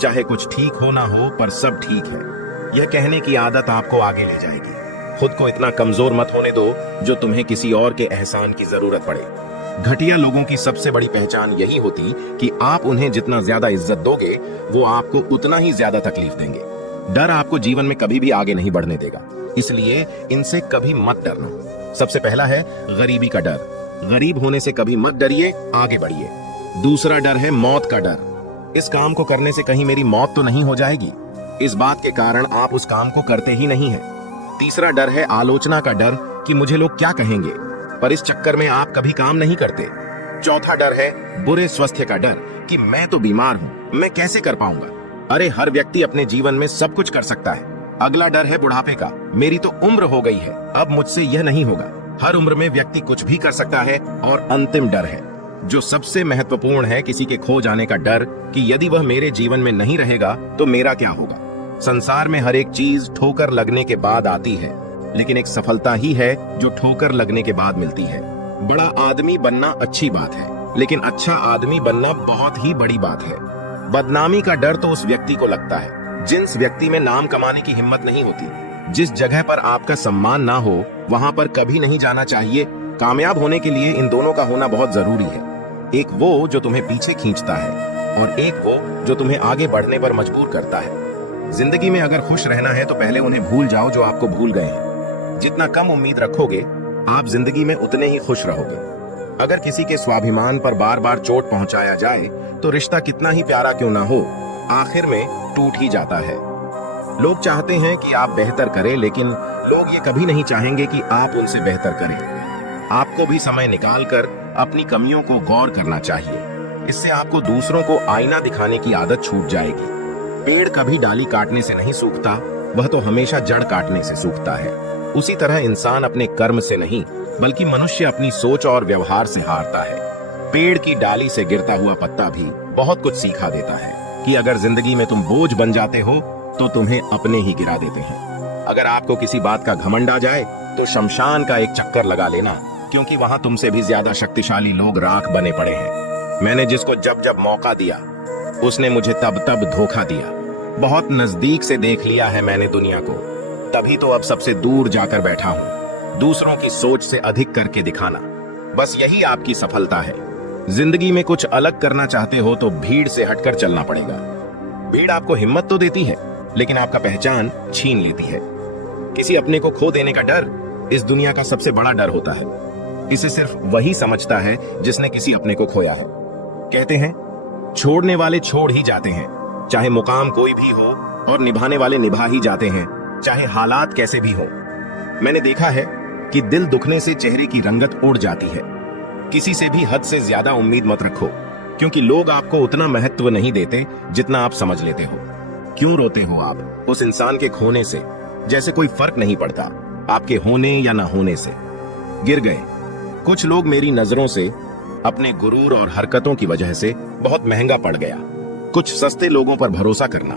चाहे कुछ ठीक हो ना हो पर सब ठीक है, यह कहने की आदत आपको आगे ले जाएगी। खुद को इतना कमजोर मत होने दो जो तुम्हें किसी और के एहसान की जरूरत पड़े। घटिया लोगों की सबसे बड़ी पहचान यही होती कि आप उन्हें जितना ज्यादा इज्जत दोगे वो आपको उतना ही ज्यादा तकलीफ देंगे। डर आपको जीवन में कभी भी आगे नहीं बढ़ने देगा, इसलिए इनसे कभी मत डरना। सबसे पहला है गरीबी का डर। गरीब होने से कभी मत डरिए, आगे बढ़िए। दूसरा डर है मौत का डर। इस काम को करने से कहीं मेरी मौत तो नहीं हो जाएगी, इस बात के कारण आप उस काम को करते ही नहीं हैं। तीसरा डर है आलोचना का डर कि मुझे लोग क्या कहेंगे, पर इस चक्कर में आप कभी काम नहीं करते। चौथा डर है बुरे स्वास्थ्य का डर कि मैं तो बीमार हूं, मैं कैसे कर पाऊंगा। अरे हर व्यक्ति अपने जीवन में सब कुछ कर सकता है। अगला डर है बुढ़ापे का। मेरी तो उम्र हो गई है, अब मुझसे यह नहीं होगा। हर उम्र में व्यक्ति कुछ भी कर सकता है। और अंतिम डर है जो सबसे महत्वपूर्ण है, किसी के खो जाने का डर कि यदि वह मेरे जीवन में नहीं रहेगा तो मेरा क्या होगा। संसार में हर एक चीज ठोकर लगने के बाद आती है, लेकिन एक सफलता ही है जो ठोकर लगने के बाद मिलती है। बड़ा आदमी बनना अच्छी बात है, लेकिन अच्छा आदमी बनना बहुत ही बड़ी बात है। बदनामी का डर तो उस व्यक्ति को लगता है जिस व्यक्ति में नाम कमाने की हिम्मत नहीं होती। जिस जगह पर आपका सम्मान ना हो वहां पर कभी नहीं जाना चाहिए। कामयाब होने के लिए इन दोनों का होना बहुत जरूरी है। एक वो जो तुम्हें पीछे खींचता है और एक वो जो तुम्हें आगे बढ़ने पर मजबूर करता है। जिंदगी में अगर खुश रहना है तो पहले उन्हें भूल जाओ जो आपको भूल गए हैं। जितना कम उम्मीद रखोगे आप जिंदगी में उतने ही खुश रहोगे। अगर किसी के स्वाभिमान पर बार बार चोट पहुंचाया जाए तो रिश्ता कितना ही प्यारा क्यों ना हो, आखिर में टूट ही जाता है। लोग चाहते हैं कि आप बेहतर करें, लेकिन लोग ये कभी नहीं चाहेंगे कि आप उनसे बेहतर करें। आपको भी समय निकालकर अपनी कमियों को गौर करना चाहिए। इससे आपको दूसरों को आईना दिखाने की आदत छूट जाएगी। पेड़ कभी डाली काटने से नहीं सूखता, वह तो हमेशा जड़ काटने से सूखता है। उसी तरह इंसान अपने कर्म से नहीं बल्कि मनुष्य अपनी सोच और व्यवहार से हारता है। पेड़ की डाली से गिरता हुआ पत्ता भी बहुत कुछ सिखा देता है कि अगर जिंदगी में तुम बोझ बन जाते हो तो तुम्हें अपने ही गिरा देते हैं। अगर आपको किसी बात का घमंड आ जाए तो शमशान का एक चक्कर लगा लेना, क्योंकि वहां तुमसे भी ज्यादा शक्तिशाली लोग राख बने पड़े हैं। मैंने जिसको जब जब मौका दिया उसने मुझे तब तब धोखा दिया। बहुत नजदीक से देख लिया है मैंने दुनिया को, तभी तो अब सबसे दूर जाकर बैठा हूँ। दूसरों की सोच से अधिक करके दिखाना, बस यही आपकी सफलता है। जिंदगी में कुछ अलग करना चाहते हो तो भीड़ से हटकर चलना पड़ेगा। भीड़ आपको हिम्मत तो देती है, लेकिन आपका पहचान छीन लेती है। किसी अपने को खो देने का डर इस दुनिया का सबसे बड़ा डर होता है। इसे सिर्फ वही समझता है जिसने किसी अपने को खोया है। कहते हैं छोड़ने वाले छोड़ ही जाते हैं, चाहे मुकाम कोई भी हो, और निभाने वाले निभा ही जाते हैं, चाहे हालात कैसे भी हो। मैंने देखा है कि दिल दुखने से चेहरे की रंगत उड़ जाती है। किसी से भी हद से ज्यादा उम्मीद मत रखो, क्योंकि लोग आपको उतना महत्व नहीं देते जितना आप समझ लेते हो। क्यों रोते हो आप उस इंसान के खोने से, जैसे कोई फर्क नहीं पड़ता आपके होने या ना होने से। गिर गए कुछ लोग मेरी नजरों से, अपने गुरूर और हरकतों की वजह से बहुत महंगा पड़ गया। कुछ सस्ते लोगों पर भरोसा करना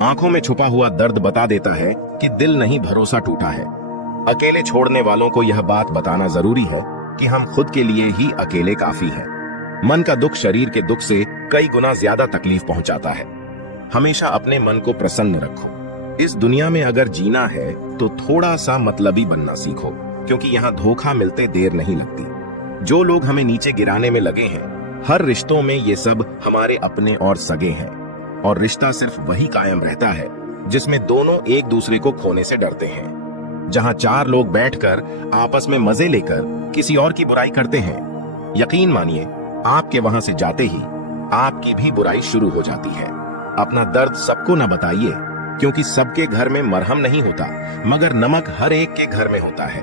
आंखों में छुपा हुआ दर्द बता देता है कि दिल नहीं भरोसा टूटा है। अकेले छोड़ने वालों को यह बात बताना जरूरी है कि हम खुद के लिए ही अकेले काफी हैं। मन का दुख शरीर के दुख से कई गुना ज्यादा तकलीफ पहुंचाता है। हमेशा अपने मन को प्रसन्न रखो। इस दुनिया में अगर जीना है तो थोड़ा सा मतलबी बनना सीखो, क्योंकि यहाँ धोखा मिलते देर नहीं लगती। जो लोग हमें नीचे गिराने में लगे हैं, हर रिश्तों में ये सब हमारे अपने और सगे हैं। और रिश्ता सिर्फ वही कायम रहता है जिसमें दोनों एक दूसरे को खोने से डरते हैं। जहां चार लोग बैठकर आपस में मजे लेकर किसी और की बुराई करते हैं, यकीन मानिए आपके वहां से जाते ही आपकी भी बुराई शुरू हो जाती है। अपना दर्द सबको न बताइए, क्योंकि सबके घर में मरहम नहीं होता, मगर नमक हर एक के घर में होता है।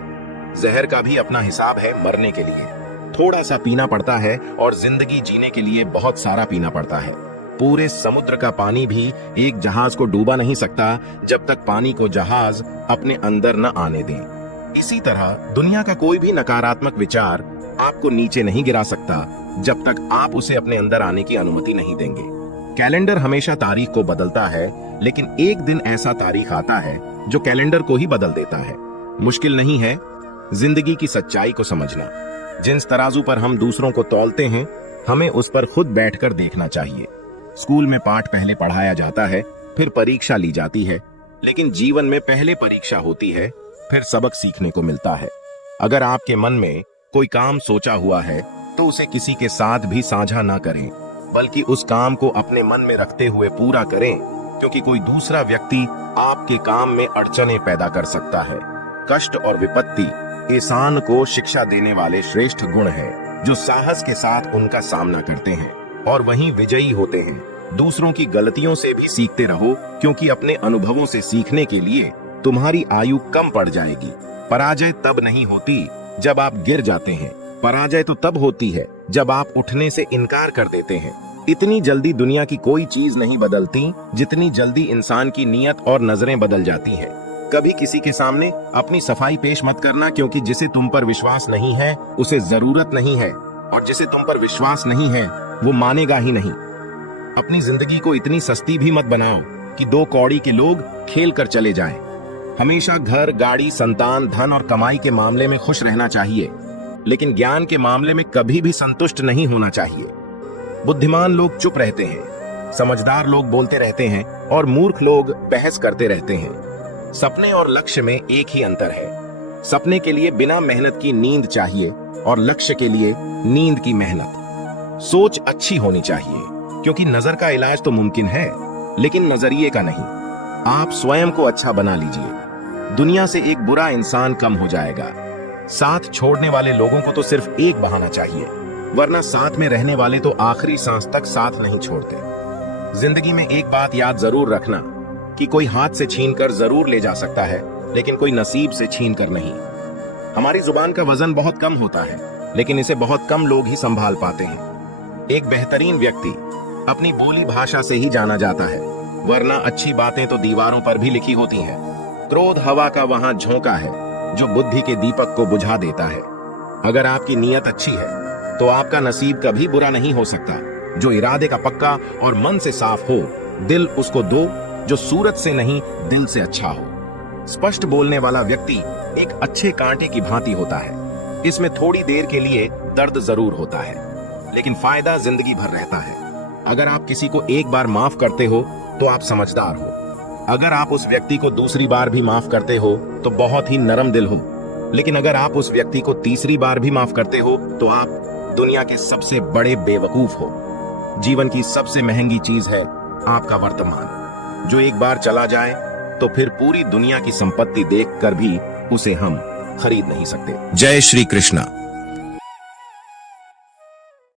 जहर का भी अपना हिसाब है। मरने के लिए थोड़ा सा पीना पड़ता है और जिंदगी जीने के लिए बहुत सारा पीना पड़ता है। पूरे समुद्र का पानी भी एक जहाज को डूबा नहीं सकता जब तक पानी को जहाज अपने अंदर न आने दे। इसी तरह दुनिया का कोई भी नकारात्मक विचार आपको नीचे नहीं गिरा सकता जब तक आप उसे अपने अंदर आने की अनुमति नहीं देंगे। कैलेंडर हमेशा तारीख को बदलता है, लेकिन एक दिन ऐसा तारीख आता है जो कैलेंडर को ही बदल देता है। मुश्किल नहीं है जिंदगी की सच्चाई को समझना। जिस तराजू पर हम दूसरों को तौलते हैं, हमें उस पर खुद बैठकर देखना चाहिए। स्कूल में पाठ पहले पढ़ाया जाता है, फिर परीक्षा ली जाती है, लेकिन जीवन में पहले परीक्षा होती है, फिर सबक सीखने को मिलता है। अगर आपके मन में कोई काम सोचा हुआ है तो उसे किसी के साथ भी साझा ना करें, बल्कि उस काम को अपने मन में रखते हुए पूरा करें, क्योंकि कोई दूसरा व्यक्ति आपके काम में अड़चने पैदा कर सकता है। कष्ट और विपत्ति इंसान को शिक्षा देने वाले श्रेष्ठ गुण हैं, जो साहस के साथ उनका सामना करते हैं और वहीं विजयी होते हैं। दूसरों की गलतियों से भी सीखते रहो, क्योंकि अपने अनुभवों से सीखने के लिए तुम्हारी आयु कम पड़ जाएगी। पराजय तब नहीं होती जब आप गिर जाते हैं, पराजय तो तब होती है जब आप उठने से इनकार कर देते हैं। इतनी जल्दी दुनिया की कोई चीज नहीं बदलती जितनी जल्दी इंसान की नीयत और नजरें बदल जाती हैं। कभी किसी के सामने अपनी सफाई पेश मत करना, क्योंकि जिसे तुम पर विश्वास नहीं है उसे जरूरत नहीं है, और जिसे तुम पर विश्वास नहीं है वो मानेगा ही नहीं। अपनी जिंदगी को इतनी सस्ती भी मत बनाओ कि 2 कौड़ी के लोग खेल कर चले जाएं। हमेशा घर, गाड़ी, संतान, धन और कमाई के मामले में खुश रहना चाहिए, लेकिन ज्ञान के मामले में कभी भी संतुष्ट नहीं होना चाहिए। बुद्धिमान लोग चुप रहते हैं, समझदार लोग बोलते रहते हैं और मूर्ख लोग बहस करते रहते हैं। सपने और लक्ष्य में एक ही अंतर है। सपने के लिए बिना मेहनत की नींद चाहिए और लक्ष्य के लिए नींद की मेहनत। सोच अच्छी होनी चाहिए, क्योंकि नजर का इलाज तो मुमकिन है, लेकिन नजरिए का नहीं। आप स्वयं को अच्छा बना लीजिए, दुनिया से एक बुरा इंसान कम हो जाएगा। साथ छोड़ने वाले लोगों को तो सिर्फ एक बहाना चाहिए, वरना साथ में रहने वाले तो आखिरी सांस तक साथ नहीं छोड़ते। जिंदगी में एक बात याद जरूर रखना कि कोई हाथ से छीन कर जरूर ले जा सकता है, लेकिन कोई नसीब से छीन कर नहीं। हमारी जुबान का वजन बहुत कम होता है, लेकिन इसे बहुत कम लोग ही संभाल पाते हैं। एक बेहतरीन व्यक्ति अपनी बोली भाषा से ही जाना जाता है, वरना अच्छी बातें तो दीवारों पर भी लिखी होती हैं। क्रोध हवा का वहां झोंका है जो बुद्धि के दीपक को बुझा देता है। अगर आपकी नीयत अच्छी है तो आपका नसीब कभी बुरा नहीं हो सकता। जो इरादे का पक्का और मन से साफ हो, दिल उसको दो जो सूरत से नहीं दिल से अच्छा हो। स्पष्ट बोलने वाला व्यक्ति एक अच्छे कांटे की भांति होता है। इसमें थोड़ी देर के लिए दर्द जरूर होता है, लेकिन फायदा जिंदगी भर रहता है। अगर आप किसी को एक बार माफ करते हो तो आप समझदार हो। अगर आप उस व्यक्ति को दूसरी बार भी माफ करते हो तो बहुत ही नरम दिल हो। लेकिन अगर आप उस व्यक्ति को तीसरी बार भी माफ करते हो तो आप दुनिया के सबसे बड़े बेवकूफ हो। जीवन की सबसे महंगी चीज है आपका वर्तमान, जो एक बार चला जाए तो फिर पूरी दुनिया की संपत्ति देखकर भी उसे हम खरीद नहीं सकते। जय श्री कृष्णा।